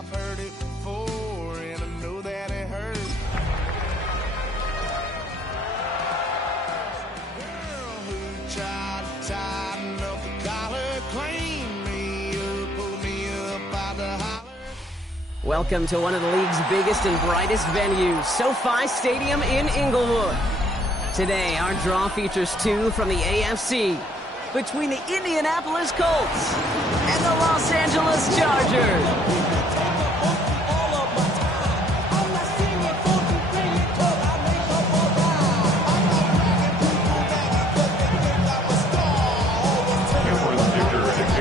I've heard it before, and I know that it hurts. Girl who tried to tighten up the collar, clean me up, pull me up out the holler. Welcome to one of the league's biggest and brightest venues, SoFi Stadium in Inglewood. Today, our draw features two from the AFC, between the Indianapolis Colts and the Los Angeles Chargers.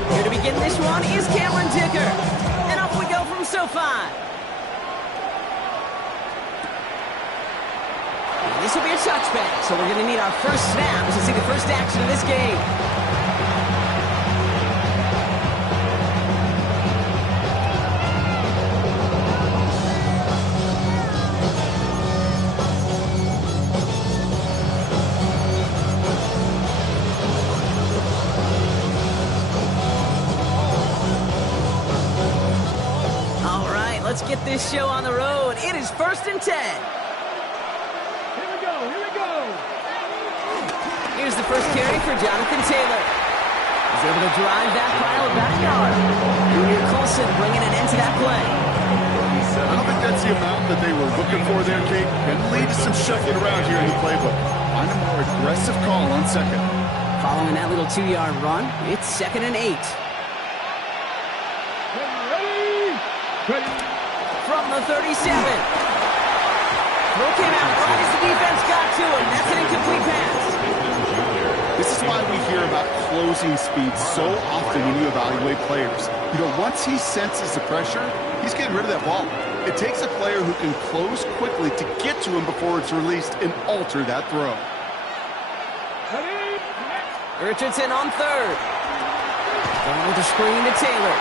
Here to begin this one is Cameron Dicker. And off we go from SoFi. This will be a touchback, so we're going to need our first snap to see the first action of this game. All right, let's get this show on the road. It is 1st and 10. Here's the first carry for Jonathan Taylor. He's able to drive that pile about a yard. Junior Colson bringing an end to that play. I don't think that's the amount that they were looking for there, Kate. And lead to some shuffling around here in the playbook. Find a more aggressive call on second. Following that little 2-yard run, it's 2nd and 8. From the 37. Throw came out right as the defense got to him. That's an incomplete pass. This is why we hear about closing speed so often when you evaluate players. You know, once he senses the pressure, he's getting rid of that ball. It takes a player who can close quickly to get to him before it's released and alter that throw. Richardson on 3rd. Going with the screen to Taylor.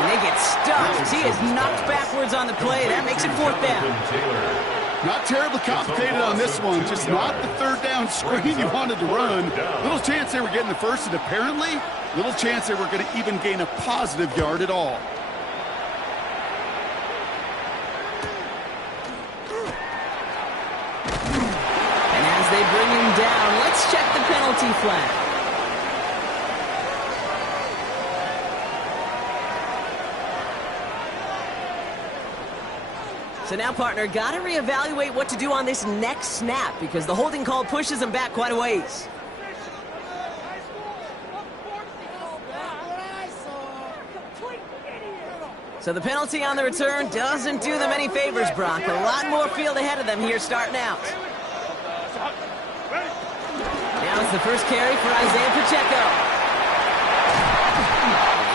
And they get stuffed. He is knocked backwards on the play. That makes it 4th down. Not terribly complicated on this one, just not the 3rd down screen you wanted to run. Little chance they were getting the first, and apparently, little chance they were going to even gain a positive yard at all. And as they bring him down, let's check the penalty flag. So now, partner, got to reevaluate what to do on this next snap because the holding call pushes him back quite a ways. So the penalty on the return doesn't do them any favors, Brock. A lot more field ahead of them here starting out. Now it's the first carry for Isaiah Pacheco.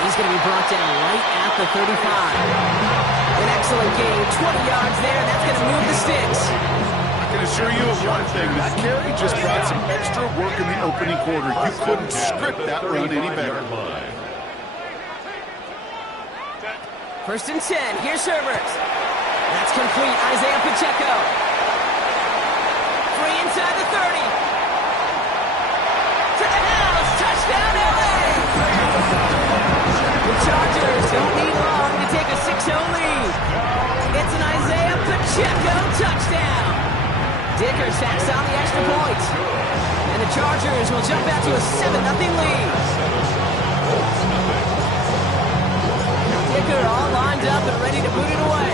He's going to be brought down right at the 35. An excellent gain, 20 yards there, and that's going to move the sticks. I can assure you of one thing, that carry just brought some extra work in the opening quarter. You couldn't script that run any better. 1st and 10, here's Herbert. That's complete, Isaiah Pacheco. Free inside the 30. To the house, touchdown LA! The Chargers don't need long to take a 6-0 lead. It's an Isaiah Pacheco touchdown. Dicker sacks on the extra point. And the Chargers will jump out to a 7-0 lead. Dicker all lined up and ready to boot it away.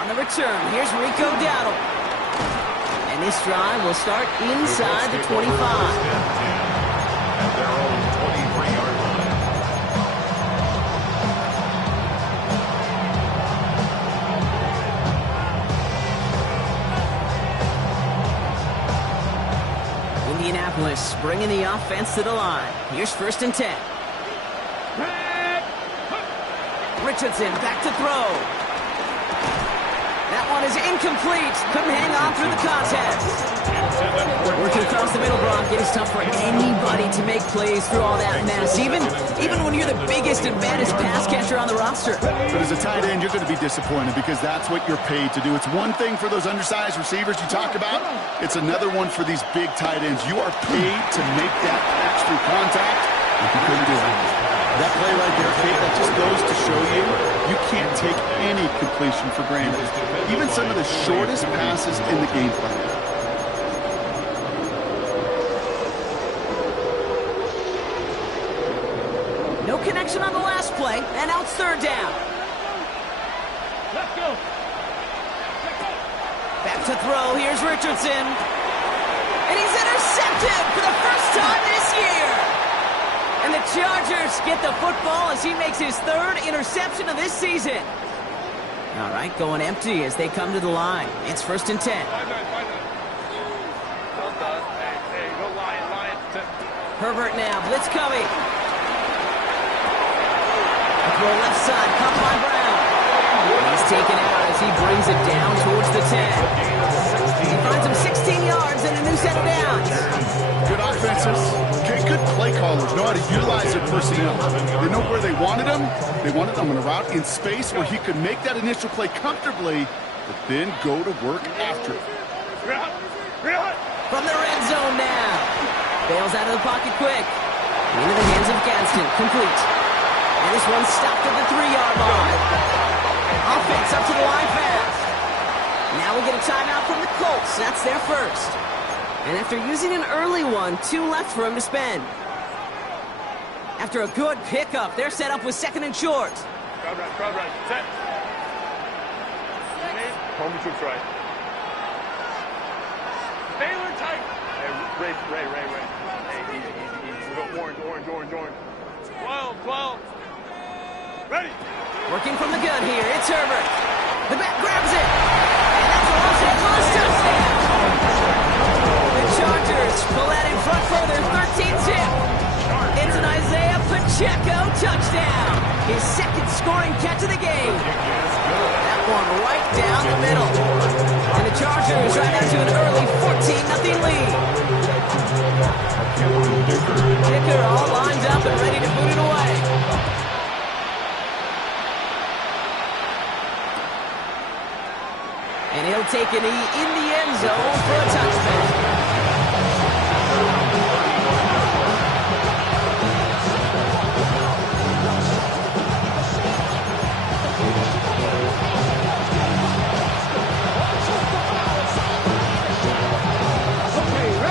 On the return, here's Rico Dowdle. And this drive will start inside the 25. At their own 23-yard line. Indianapolis bringing the offense to the line. Here's 1st and 10. Richardson back to throw. That one is incomplete. Couldn't hang on through the contest. Working across the middle, Brock. It is tough for anybody to make plays through all that mess, even when you're the biggest and baddest pass catcher on the roster. But as a tight end, you're going to be disappointed because that's what you're paid to do. It's one thing for those undersized receivers you talk about. It's another one for these big tight ends. You are paid to make that catch through contact. If you couldn't do it. play right there, Kate, that just goes to show you, you can't take any completion for granted. Even some of the shortest passes in the game plan. No connection on the last play, and now it's third down. Let's go. Back to throw, here's Richardson. And he's intercepted for the first time this year. And the Chargers get the football as he makes his third interception of this season. All right, going empty as they come to the line. It's 1st and 10. Hey, go Lion. Herbert now, blitz coming. A throw left side, caught by Brown. He's taken out as he brings it down towards the 10. He finds him 16 yards and a new set of downs. Good offenses. Okay, good play callers know how to utilize their personnel. They know where they wanted him. They wanted him on a route in space where he could make that initial play comfortably, but then go to work after it. From the red zone now. Bails out of the pocket quick. Into the hands of Gadsden. Complete. And this one stopped at the 3-yard line. Offense up to the line fast. Now we get a timeout from the Colts. That's their first. And after using an early one, 2 left for him to spend. After a good pickup, they're set up with 2nd and short. Crowd right. Set. Home troops right. Baylor tight. Hey, Ray. Hey, easy. We go orange. 12. Ready. Working from the gun here, it's Herbert. The back grabs it. And that's a loss and close touchdown. The Chargers pull out in front for their 13th zip. It's an Isaiah Pacheco touchdown. His 2nd scoring catch of the game. That one right down the middle. And the Chargers right out to an early 14-0 lead. Dicker all lined up and ready to boot it away. And he'll take a knee in the end zone for a touchback.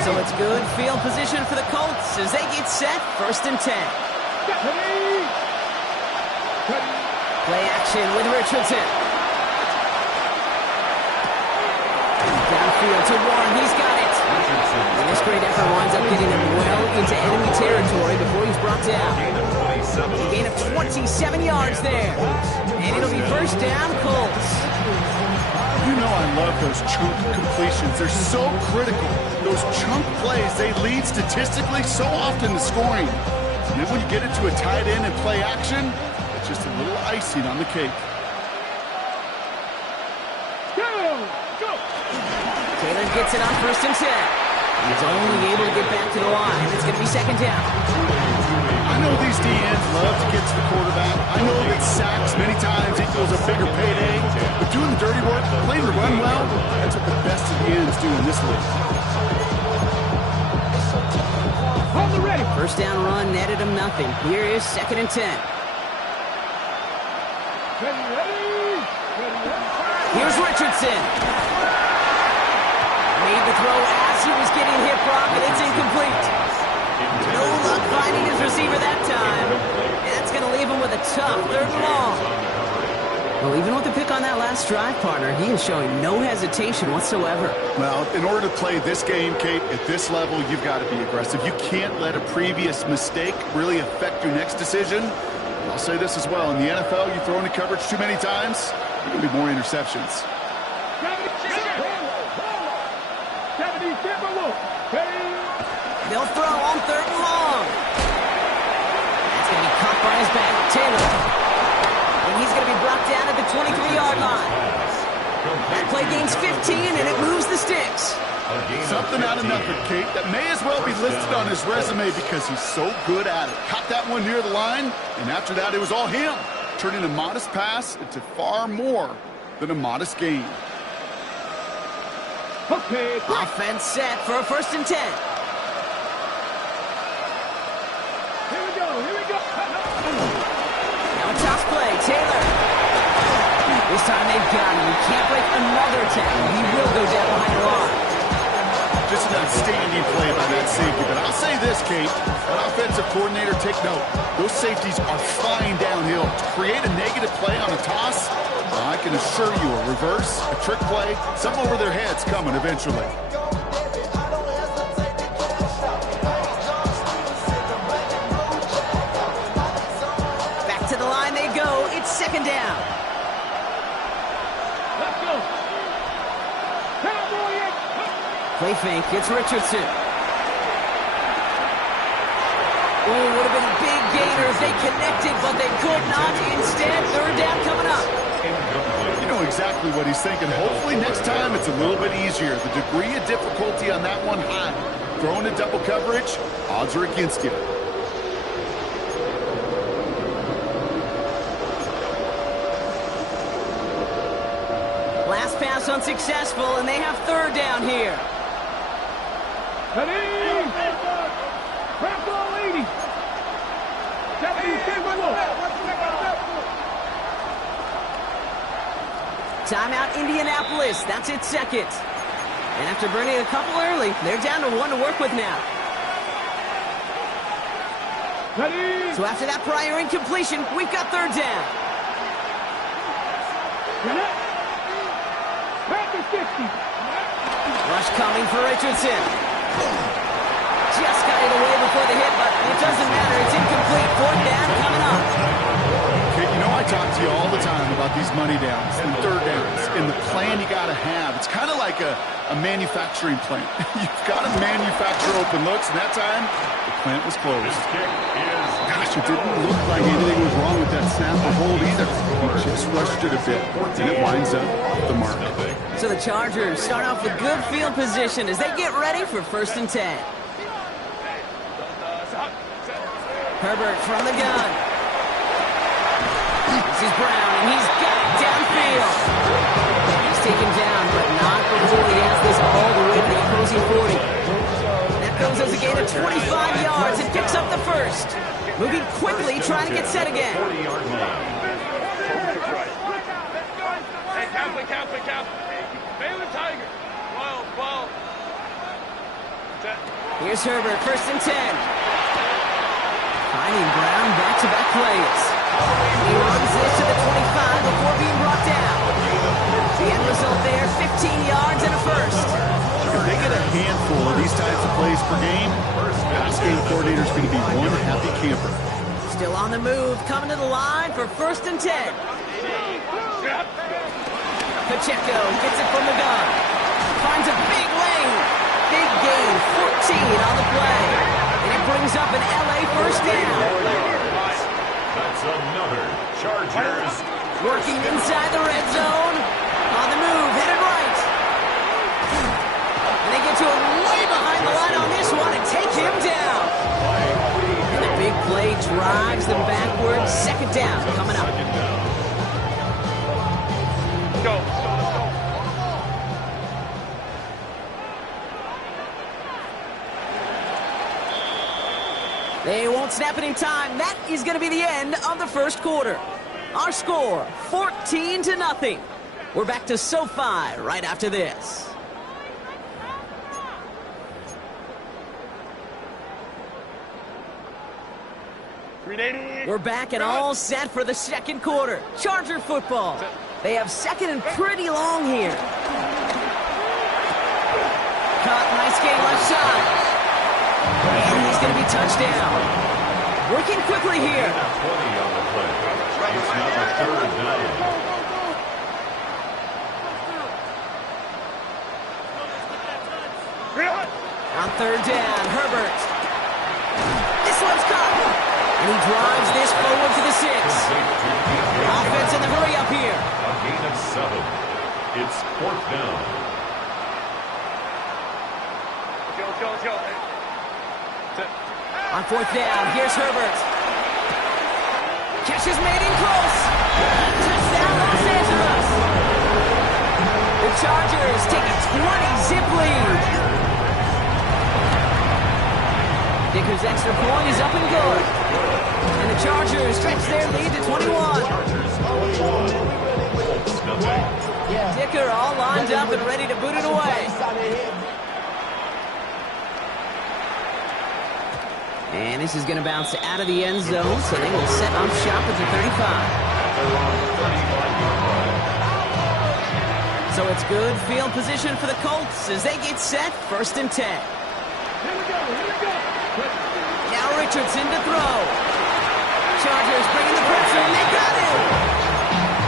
So it's good field position for the Colts as they get set, 1st and 10. Play action with Richardson. Downfield to Warren, he's got it. And this great effort winds up getting him well into enemy territory before he's brought down. A gain of 27 yards there. And it'll be 1st down, Colts. You know I love those chunk completions. They're so critical. Those chunk plays, they lead statistically so often to scoring. And then when you get it to a tight end and play action, it's just a little icing on the cake. Taylor gets it on 1st and 10. He's only able to get back to the line. It's going to be 2nd down. I know these DNs love to get to the quarterback. I know that sacks many times equals a bigger payday. But doing the dirty work, playing the run well, that's what the best of the ends do in this league. On the ready. 1st down run netted him nothing. Here is 2nd and 10. Ready. Here's Richardson. Made the throw as he was getting hit, Brock, and it's incomplete. No luck finding his receiver that time. And that's going to leave him with a tough 3rd and long. Well, even with the pick on that last drive, partner, he is showing no hesitation whatsoever. Well, in order to play this game, Kate, at this level, you've got to be aggressive. You can't let a previous mistake really affect your next decision. I'll say this as well. In the NFL, you throw into coverage too many times, there will be more interceptions. They'll throw on 3rd and long. That's going to be caught by his back, Taylor. And he's going to be brought down at the 23-yard line. That play gains 15, and it moves the sticks. Something out of nothing, Kate, that may as well be listed on his resume because he's so good at it. Caught that one near the line, and after that, it was all him, turning a modest pass into far more than a modest gain. Okay. Offense set for a 1st and 10. Here we go. toss play. Taylor. This time they've got him. He can't break another tackle. He will go down behind the line. Just an outstanding play by that safety. But I'll say this, Kate. An offensive coordinator, take note. Those safeties are flying downhill. To create a negative play on a toss, I can assure you a reverse, a trick play, something over their heads coming eventually. Back to the line they go. It's second down. Let's go. Cowboy it. Play fake. It's Richardson. Oh, would have been big gainers. They connected, but they could not. Instead, third down coming up. You know exactly what he's thinking. Hopefully next time it's a little bit easier. The degree of difficulty on that one high. Throwing a double coverage, odds are against you. Last pass unsuccessful, and they have third down here. Ready. Crack ball 80. Timeout Indianapolis. That's its second. And after burning a couple early, they're down to one to work with now. Ready. So after that prior incompletion, we've got third down. Back to 50. Rush coming for Richardson. Just got it away before the hit, but it doesn't matter. It's incomplete. Fourth down coming up. Okay, you know I talk to you all the time about these money downs and third downs and the plan you got to have. It's kind of like a manufacturing plant. You've got to manufacture open looks, and that time the plant was closed. Gosh, it didn't look like anything was wrong with that snap or hold either. He just rushed it a bit, and it winds up off the mark. So the Chargers start off with good field position as they get ready for 1st and 10. Herbert from the gun. This is Brown, and he's got it downfield. He's taken down, but not before he has this all the way to the opposing 40. That goes as a gain of 25 yards and picks up the first. Moving quickly, trying to get set again. Hey, Cap. Baylor Tiger. 12. Here's Herbert, 1st and 10. Finding Brown back-to-back plays. He runs this to the 25 before being brought down. The end result there, 15 yards and a first. If they get a handful of these types of plays per game, pass game coordinator's going to be one happy camper. Still on the move, coming to the line for 1st and 10. Pacheco gets it from the gun. Finds a big lane. Big gain, 14 on the play. And it brings up an LA first down. That's another Chargers. Working inside the red zone. On the move, headed right. And they get to him way behind the line on this one and take him down. And the big play drives them backwards. Second down coming up. Go. They won't snap it in time. That is going to be the end of the first quarter. Our score, 14-0. We're back to SoFi right after this. We're back and all set for the second quarter. Charger football. They have second and pretty long here. Caught, nice gain left side. And he's going to be touchdown. Working quickly here. 20 on the play. It's now the third down. On third down, Herbert. This one's caught. And he drives this forward to the 6. Offense in the hurry up here. A gain of 7. It's 4th down. Let's go. On 4th down, here's Herbert. Catch is made in close. Touchdown, Los Angeles. The Chargers take a 20-zip lead. Dicker's extra point is up and good. And the Chargers stretch their lead to 21. Dicker all lined up and ready to boot it away. And this is going to bounce out of the end zone, so they will set up shop at the 35. So it's good field position for the Colts as they get set, 1st and 10. Here we go. Now Richardson to throw. Chargers bringing the pressure, and they got it!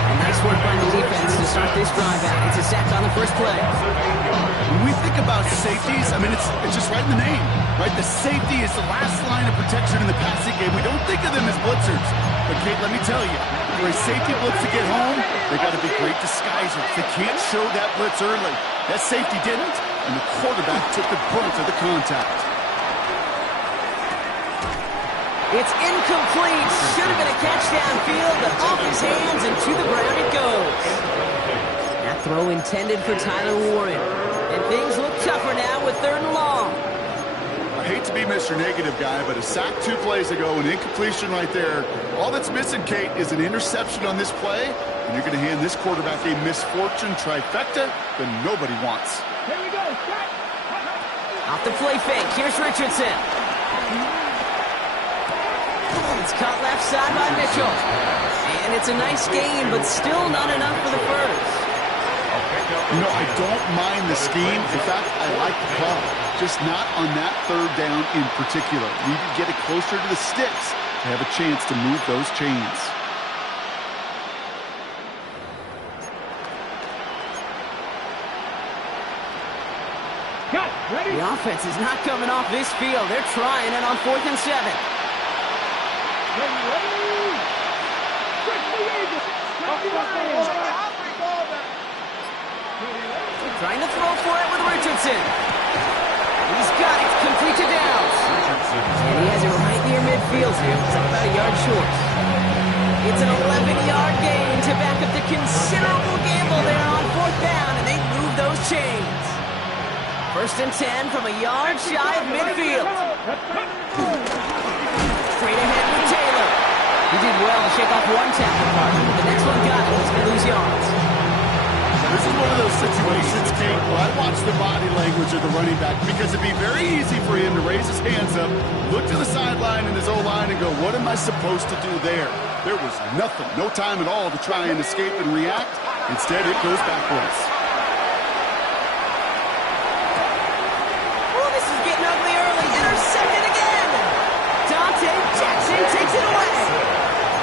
And nice work by the defense to start this drive out. It's a sack on the first play. When we think about safeties, I mean, it's just right in the name, right? The safety is the last line of protection in the passing game. We don't think of them as blitzers. But, Kate, let me tell you, for a safety blitz to get home, they got to be great disguisers. They can't show that blitz early. That safety didn't, and the quarterback took the brunt of the contact. It's incomplete. Should have been a catch downfield, but off his hands and to the ground it goes. That throw intended for Tyler Warren. And things look tougher now with 3rd and long. I hate to be Mr. Negative guy, but a sack 2 plays ago, an incompletion right there. All that's missing, Kate, is an interception on this play, and you're going to hand this quarterback a misfortune trifecta that nobody wants. Here we go. Off the play fake. Here's Richardson. It's caught left side by Mitchell. And it's a nice game, but still not enough for the first. You know, I don't mind the scheme. In fact, I like the call. Just not on that 3rd down in particular. Need to get it closer to the sticks to have a chance to move those chains. The offense is not coming off this field. They're trying it on 4th and 7. Trying to throw for it with Richardson. He's got it. Complete to Downs. And he has it right near midfield here. It's about a yard short. It's an 11-yard gain to back up the considerable gamble there on 4th down, and they move those chains. 1st and 10 from a yard shy of midfield. Straight ahead with Taylor. He did well to shake off one tackle partner, but the next one got him. He's going to lose yards. This is one of those situations, Kate, where I watch the body language of the running back because it'd be very easy for him to raise his hands up, look to the sideline in his O-line and go, what am I supposed to do there? There was nothing, no time at all to try and escape and react. Instead, it goes backwards. Oh, this is getting ugly early. Intercepted again. Dante Jackson takes it away.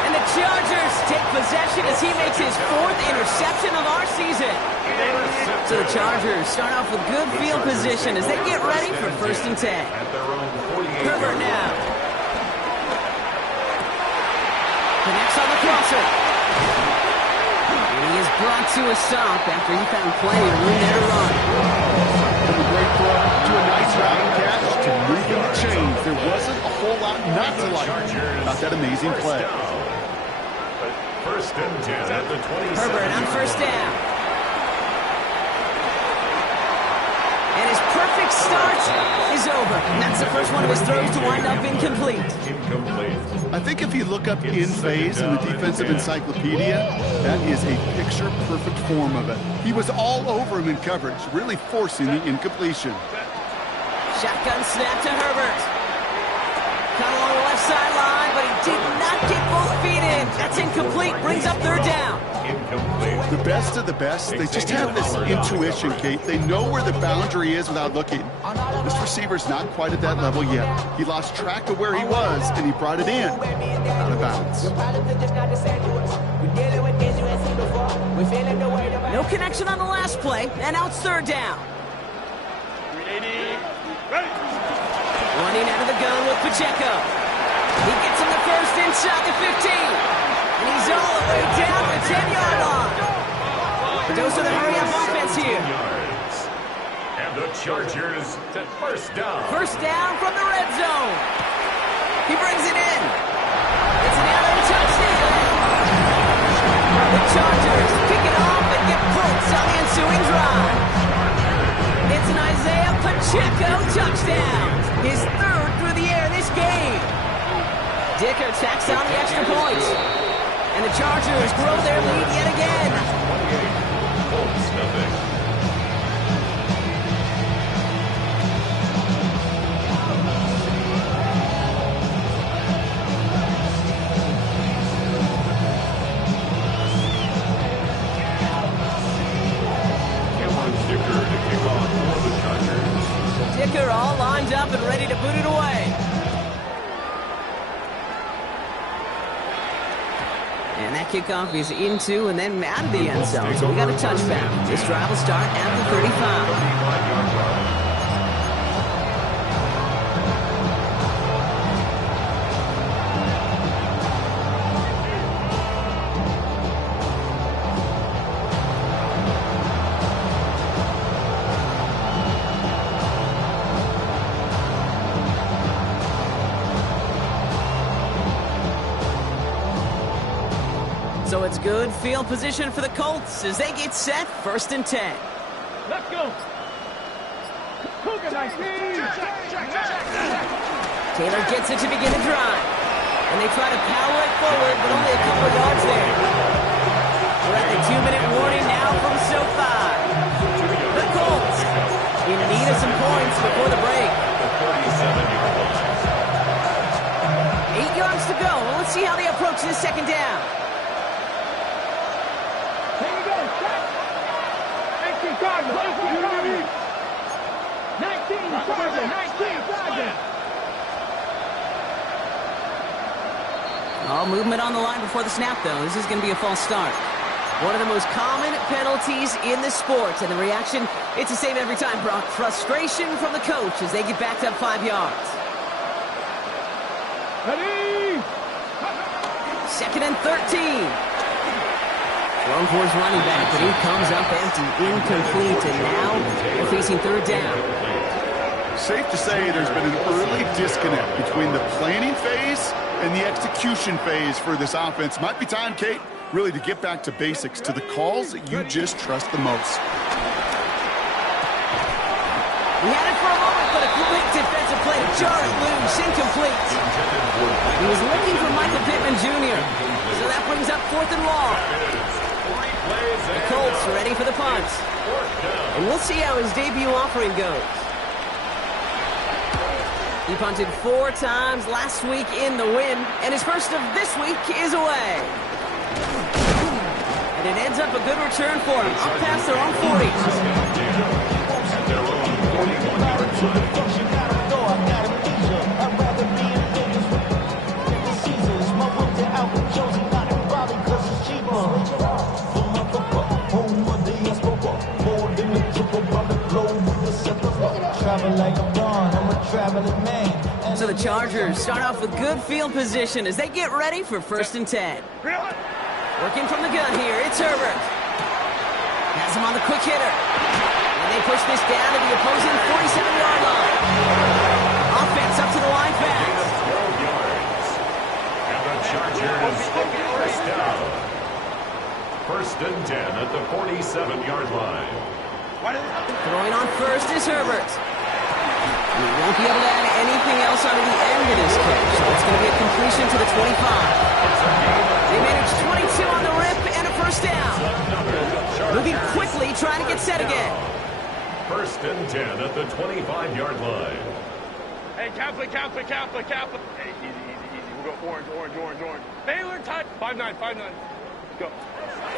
And the Chargers take possession as he makes his 4th interception of our season. So the Chargers start off with good field position as they get ready for 1st and 10. Herbert now. Connects on the crosser. And he is brought to a stop after he found plenty of room there to run. From a great throw to a nice route and catch to moving the chains. There wasn't a whole lot not to like about that amazing play. 1st and 10 at the 27. Herbert on 1st down. And his perfect start is over. And that's the first one of his throws to wind up incomplete. I think if you look up in phase in the defensive encyclopedia, that is a picture-perfect form of it. He was all over him in coverage, really forcing the incompletion. Shotgun snap to Herbert. Cut along the left sideline, but he did not get both feet in. That's incomplete. Brings up 3rd down. The best of the best, they just have this intuition, Kate. They know where the boundary is without looking. This receiver's not quite at that level yet. He lost track of where he was, and he brought it in. Out of bounds. No connection on the last play, and now it's 3rd down. Running out of the gun with Pacheco. He gets him the first inside the 15. And he's all the way down the 10-yard line. The dose of the hurry-up offense here. And the Chargers to 1st down. 1st down from the red zone. He brings it in. It's an Allen touchdown. The Chargers kick it off and get points on the ensuing drive. It's an Isaiah Pacheco touchdown. His 3rd through the air this game. Dicker tacks on the extra point. And the Chargers grow their lead yet again. 6-0. Dicker all lined up and ready to boot it away. And that kickoff is into and then out of the end zone. So we got a touchback. This drive will start at the 35. So it's good field position for the Colts as they get set, 1st and 10. Let's go. Cougar 19. Taylor gets it to begin the drive. And they try to power it forward, but only a couple of yards there. We're at the 2-minute warning now from SoFi. The Colts in need of some points before the break. 8 yards to go. Well, let's see how they approach this 2nd down. Here we go. 19 Chargers. 19 Chargers. All movement on the line before the snap, though. This is going to be a false start. One of the most common penalties in the sport. And the reaction, it's the same every time, Brock. Frustration from the coach as they get backed up 5 yards. Ready? 2nd and 13. Thrown towards running back, but he comes up empty, incomplete, and now they're facing 3rd down. Safe to say there's been an early disconnect between the planning phase and the execution phase for this offense. Might be time, Kate, really to get back to basics, to the calls that you just trust the most. We had it for a moment, but a quick defensive play to jar it loose, incomplete. He was looking for Michael Pittman Jr., so that brings up 4th and long. The Colts are ready for the punt. And we'll see how his debut offering goes. He punted 4 times last week in the win, and his first of this week is away. And it ends up a good return for him, up past their own 40. So the Chargers start off with good field position as they get ready for 1st and 10. Working from the gun here, it's Herbert. Has him on the quick hitter. And they push this down to the opposing 47-yard line. Offense up to the line fast. And the Chargers first down. 1st and 10 at the 47-yard line. Throwing on first is Herbert. He won't be able to add anything else onto the end of this catch, so it's going to be a completion to the 25. They managed 22 on the rip and a 1st down. Moving quickly, trying to get set again. 1st and 10 at the 25-yard line. Hey, Catholic. Hey, easy. We'll go orange. Baylor, touch. 5-9. Go.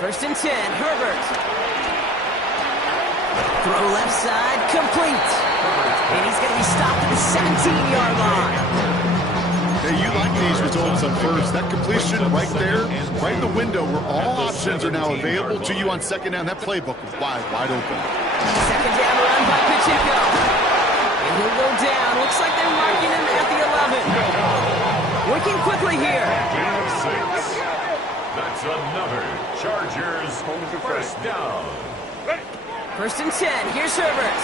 1st and 10, Herbert. Throw left side, complete. And he's going to be stopped at the 17-yard line. Hey, you like these results on first. That completion right there, right in the window where all options are now available to you on 2nd down. That playbook is wide open. 2nd down run by Pacheco. And he'll go down. Looks like they're marking him at the 11. Working quickly here. That's another Chargers 1st down. 1st and 10. Here's Herbert.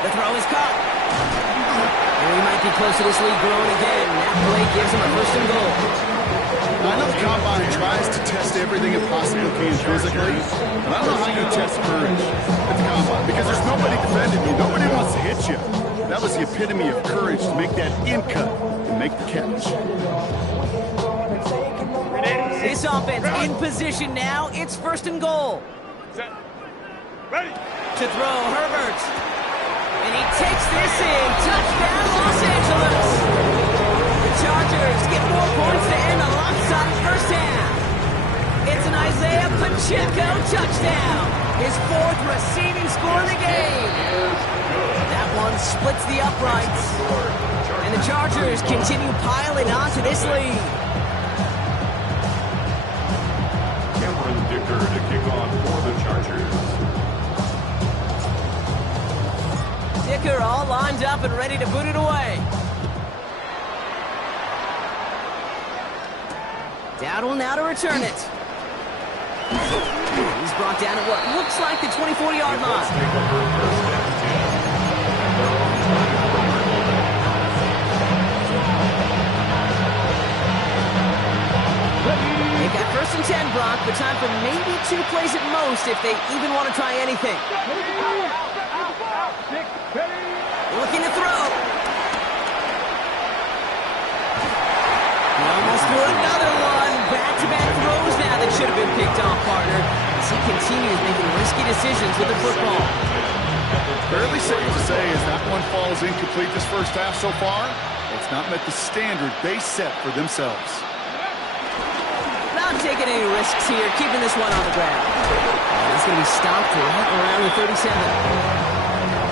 The throw is caught. And he might be close to this lead growing again. That play gives him a 1st and goal. I know the combine tries to test everything it possibly can physically, but I don't know how you test courage at the combine because there's nobody defending you. Nobody wants to hit you. That was the epitome of courage to make that in cut and make the catch. This this offense in position now. It's 1st and goal. Set. Ready. To throw, Herbert. And he takes this in. Touchdown, Los Angeles. The Chargers get 4 points to end a lopsided first half. It's an Isaiah Pacheco touchdown. His 4th receiving score of the game. That one splits the uprights. And the Chargers continue piling on to this lead. Cameron Dicker to kick off for the Chargers. Dicker all lined up and ready to boot it away. Dowdle now to return it. He's brought down at what looks like the 24-yard line. They've got 1st and 10, Brock, but time for maybe 2 plays at most if they even want to try anything. Looking to throw. He almost threw another one. Back-to-back throws now that should have been picked off, partner, as he continues making risky decisions with the football. Fairly safe to say as that one falls incomplete this first half so far, it's not met the standard they set for themselves. Not taking any risks here, keeping this one on the ground. It's going to be stopped right around the 37.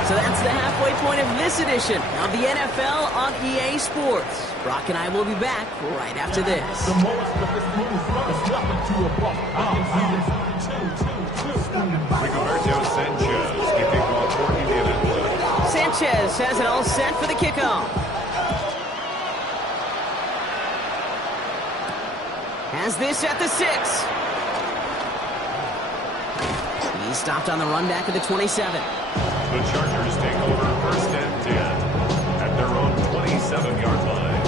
So that's the halfway point of this edition of the NFL on EA Sports. Brock and I will be back right after this. Rigoberto Sanchez kicking off for Indianapolis. Sanchez has it all set for the kickoff. Has this at the 6. He's stopped on the run back at the 27. The Chargers take over 1st and 10 at their own 27-yard line.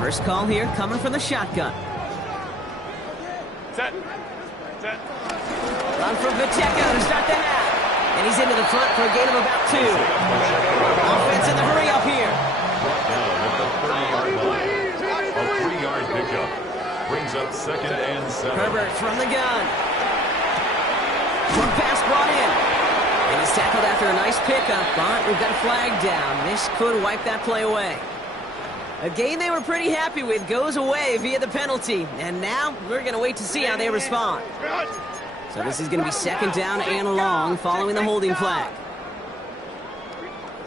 First call here coming from the shotgun. Set. Set. Run from Pacheco to start the half. And he's into the front for a gain of about 2. Offense in the hurry up here. Down at the 30-yard line. A 3-yard pickup brings up 2nd and 7. Herbert from the gun. Short pass brought in. And he's tackled after a nice pickup, but we've got a flag down. This could wipe that play away. A game they were pretty happy with goes away via the penalty. And now we're going to wait to see how they respond. So this is going to be 2nd down and long following the holding flag.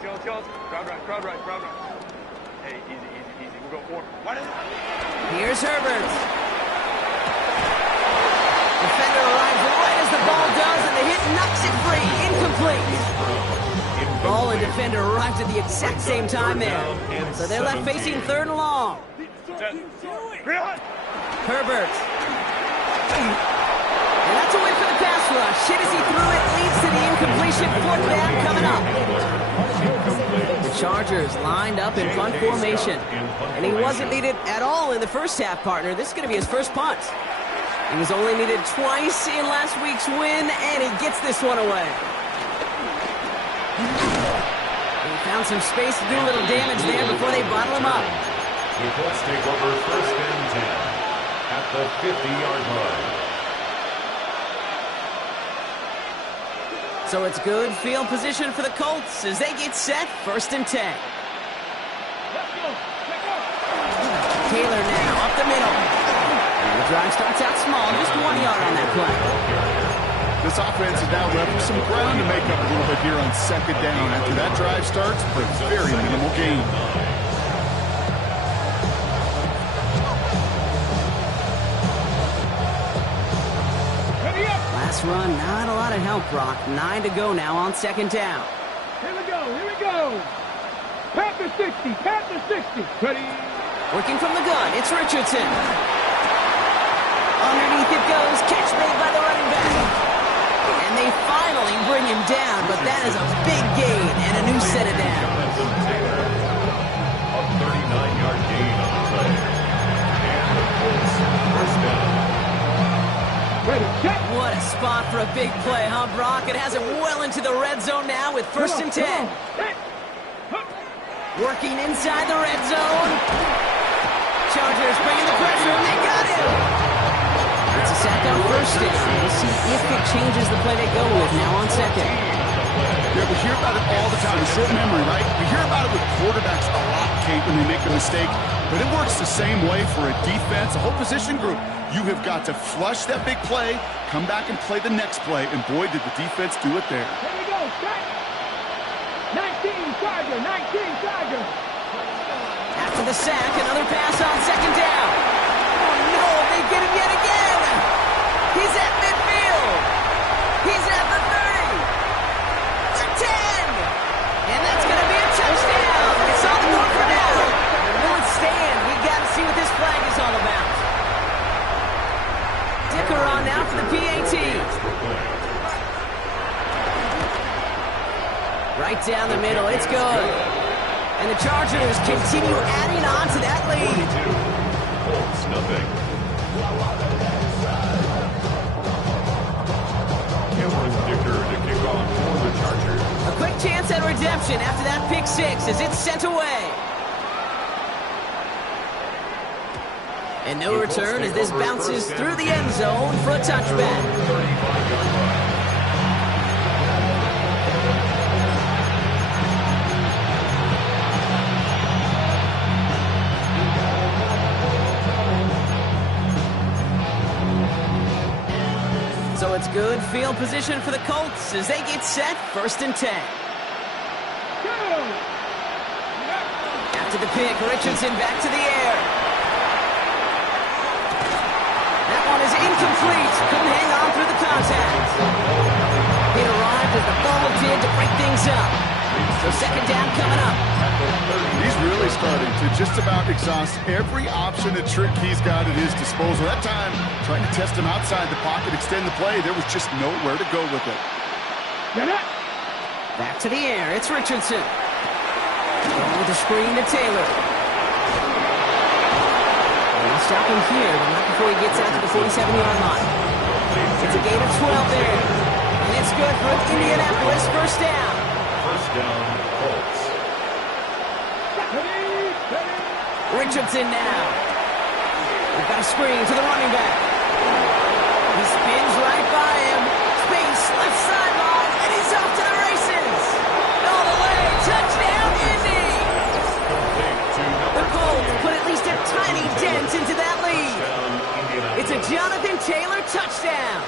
Crowd right. Hey, easy. We'll go 4. Here's Herbert. Defender arrives right as the ball does, and the hit knocks it free. Incomplete. Ball and defender arrived at the exact same time there. So they're left facing 3rd and long. Herbert. And that's a win for the pass rush. Hit as he threw it, leads to the incompletion. 4th down coming up. The Chargers lined up in punt formation. And he wasn't needed at all in the first half, partner. This is going to be his first punt. He was only needed twice in last week's win, and he gets this one away. He found some space to do a little damage there before they bottle him up. The Colts take over 1st and 10 at the 50-yard line. So it's good field position for the Colts as they get set 1st and 10. Taylor now up the middle. And the drive starts out small, just 1 yard on that play. This offense is now left with some ground to make up a little bit here on 2nd down after that drive starts for a very minimal gain. Last run, not a lot of help, Brock. 9 to go now on 2nd down. Here we go. Panther 60. Ready. Working from the gun, it's Richardson. Underneath it goes, catch made by the running back. And they finally bring him down, but that is a big gain and a new set of downs. A 39-yard gain on the play. And the Colts 1st down. Ready, check. What a spot for a big play, huh, Brock? It has it well into the red zone now with 1st and 10. Working inside the red zone. Chargers bringing the pressure, and they got him. It's a sack on first down. We'll see if it changes the play they go with now on second. Yeah, we hear about it all the time. Short memory, right? We hear about it with quarterbacks a lot, Kate, when they make a mistake. But it works the same way for a defense, a whole position group. You have got to flush that big play, come back and play the next play, and boy, did the defense do it there. Here we go, set. 19 Charger, 19 Charger. After the sack, another pass on second down. Oh, no, they get him yet again. He's at midfield. He's at the 30. The 10. And that's going to be a touchdown. It's on the board for now. Will it stand? We got to see what this flag is all about. Dicker on now for the PAT. Right down the middle. It's good. And the Chargers continue adding on to that lead. Colts, nothing. Cameron Dicker to kick off for the Chargers. A quick chance at redemption after that pick six as it's sent away. And no return as this bounces through the end zone for a touchback. 35-yard line. So it's good field position for the Colts as they get set, 1st and 10. After the pick, Richardson back to the air. That one is incomplete. Couldn't hang on through the contact. He arrived as the ball did to break things up. So second down coming up. He's really starting to just about exhaust every option and trick he's got at his disposal. That time, trying to test him outside the pocket, extend the play, there was just nowhere to go with it. Back to the air, it's Richardson. Going with the screen to Taylor. They'll stop him here, but not before he gets out to the 47-yard line. It's a gain of 12 there. And it's good for Indianapolis, 1st down. 1st down, Colts. Richardson now. We've got a screen to the running back. He spins right by him. Space, left sideline, and he's off to the races. All the way, touchdown, Indy. The Colts put at least a tiny dent into that lead. It's a Jonathan Taylor touchdown.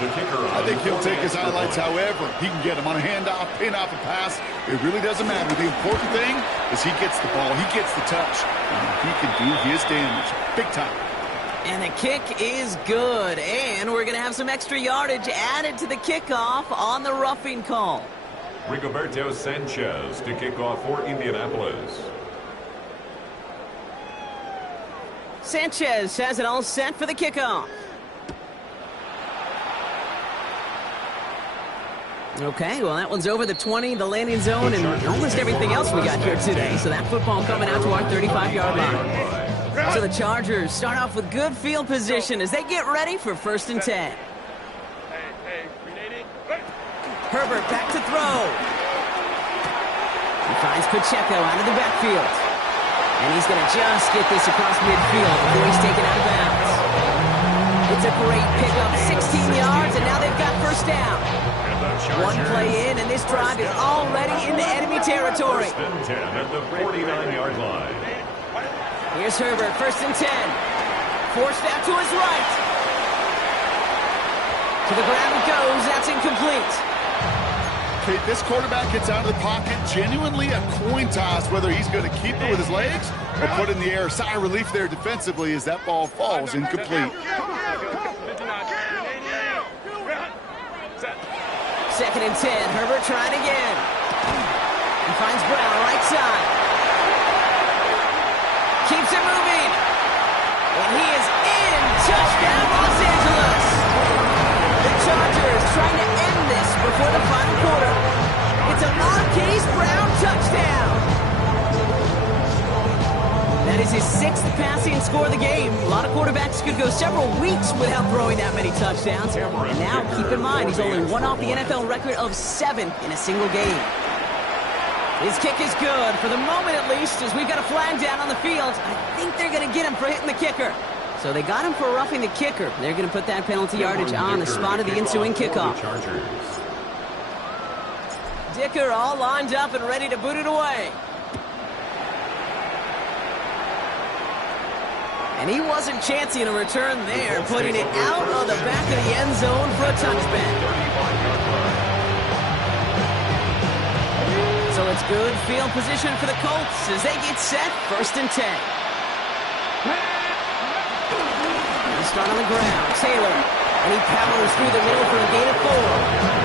The kicker I think he'll take his highlights however he can get him on a handoff, pin off a pass. It really doesn't matter. The important thing is he gets the ball, he gets the touch, and he can do his damage big time. And the kick is good. And we're going to have some extra yardage added to the kickoff on the roughing call. Rigoberto Sanchez to kick off for Indianapolis. Sanchez has it all set for the kickoff. Okay, well, that one's over the 20, the landing zone, and almost everything else we got here today. So that football coming out to our 35-yard line. So the Chargers start off with good field position as they get ready for 1st and 10. Herbert back to throw. He finds Pacheco out of the backfield. And he's going to just get this across midfield before he's taken out of bounds. It's a great pickup, 16 yards, and now they've got 1st down. One play in, and this drive is already into enemy territory. 1st and 10 at the 49-yard line. Here's Herbert, 1st and 10. Forced out to his right. To the ground it goes. That's incomplete. Okay, this quarterback gets out of the pocket, genuinely a coin toss whether he's going to keep it with his legs or put it in the air. Sigh of relief there defensively as that ball falls incomplete. 2nd and 10. Herbert trying again. He finds Brown right side. Keeps it moving. And he is in. Touchdown, Los Angeles. The Chargers trying to end this before the final quarter. It's a Marquise Brown touchdown. That is his 6th passing score of the game. A lot of quarterbacks could go several weeks without throwing that many touchdowns. And now, keep in mind, he's only one off the NFL record of 7 in a single game. His kick is good, for the moment at least, as we've got a flag down on the field. I think they're going to get him for hitting the kicker. So they got him for roughing the kicker. They're going to put that penalty yardage on the spot of the ensuing kickoff. Dicker all lined up and ready to boot it away. And he wasn't chancing a return there, putting it out of the back of the end zone for a touchback. So it's good field position for the Colts as they get set, 1st and 10. They start on the ground, Taylor, and he powers through the middle for a gain of 4.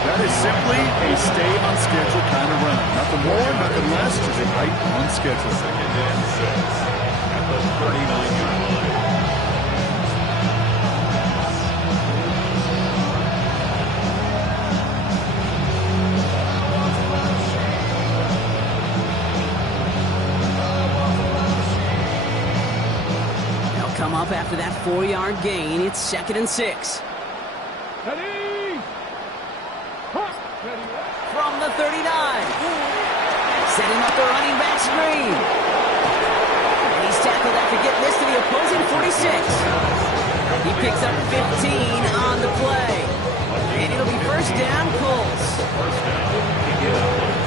That is simply a stay on schedule kind of run. Nothing more, nothing less, just a right on schedule. 2nd and 6 at the 39-yard line. They'll come up after that 4-yard gain. It's 2nd and 6. Ready. Ready. From the 39. Setting up the running back screen. And he's tackled after getting this to the opposing 46. He picks up 15 on the play. And it'll be 1st down, Colts. 1st down, Indianapolis.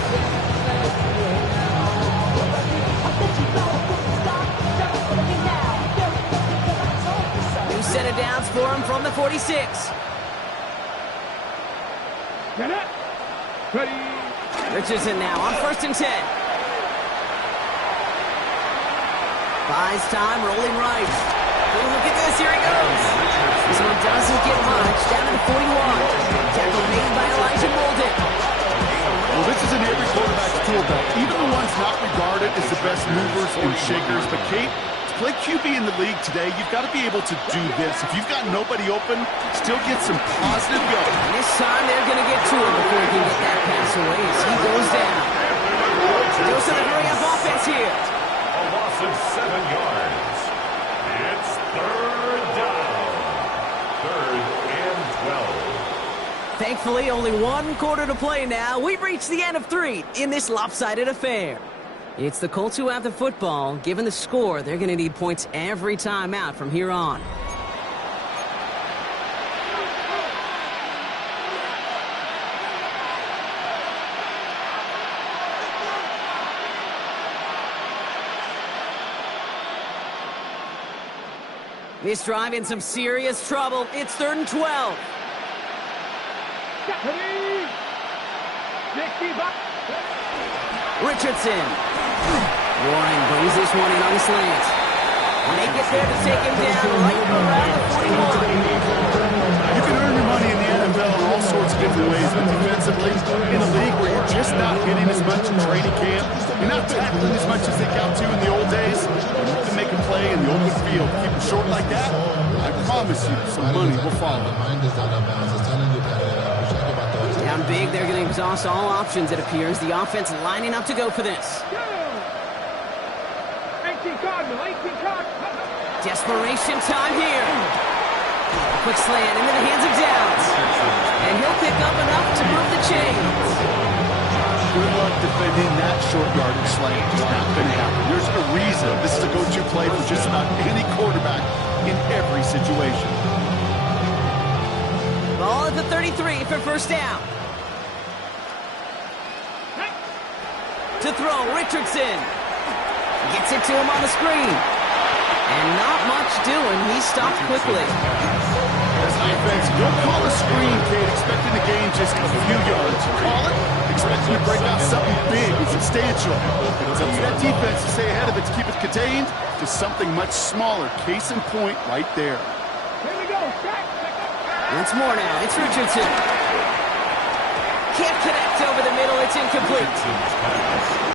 New set of downs for him from the 46. Get it. Ready. Richardson now on 1st and 10. Buys time, rolling right. Oh, look at this, here he goes. This one doesn't get much, down to the 41. Tackle made by Elijah Molden. Well, this is in every quarterback's tool belt. Even the ones not regarded as the best movers and shakers. But, Kate, to play QB in the league today, you've got to be able to do this. If you've got nobody open, still get some positive go. This time they're going to get to him before he can get that pass away as he goes down. Joseph, a hurry-up offense here. A loss of 7 yards. It's 3rd down. 3rd and 12. Thankfully, only 1 quarter to play now. We've reached the end of 3 in this lopsided affair. It's the Colts who have the football. Given the score, they're going to need points every time out from here on. This drive in some serious trouble. It's 3rd and 12. Ready. 65. Richardson. Warren brings this one in on the slant. And they get there to take him down right around the 41. You can earn your money in the NFL in all sorts of different ways, but defensively, in a league where you're just not hitting as much in training camp, you're not tackling as much as they got to in the old days, when you can make a play in the open field, keep them short like that, I promise you, some money will follow. Down big, they're going to exhaust all options, it appears. The offense lining up to go for this. 18 Cardinal. Desperation time here. Quick slant into the hands of Downs. And he'll pick up enough to move the chains. Good luck defending that short yardage slant. It's not going to happen. There's a reason this is a go-to play for just about any quarterback in every situation. Ball at the 33 for 1st down. To throw, Richardson. Gets it to him on the screen. And not much doing. He stopped quickly. That's defense. Don't call a screen, Kate, expecting the game just a few yards. Call it, expecting to break out something big and substantial. It's up to that defense to stay ahead of it, to keep it contained to something much smaller. Case in point right there. Here we go. Once more now, it's Richardson. Can't connect over the middle, it's incomplete.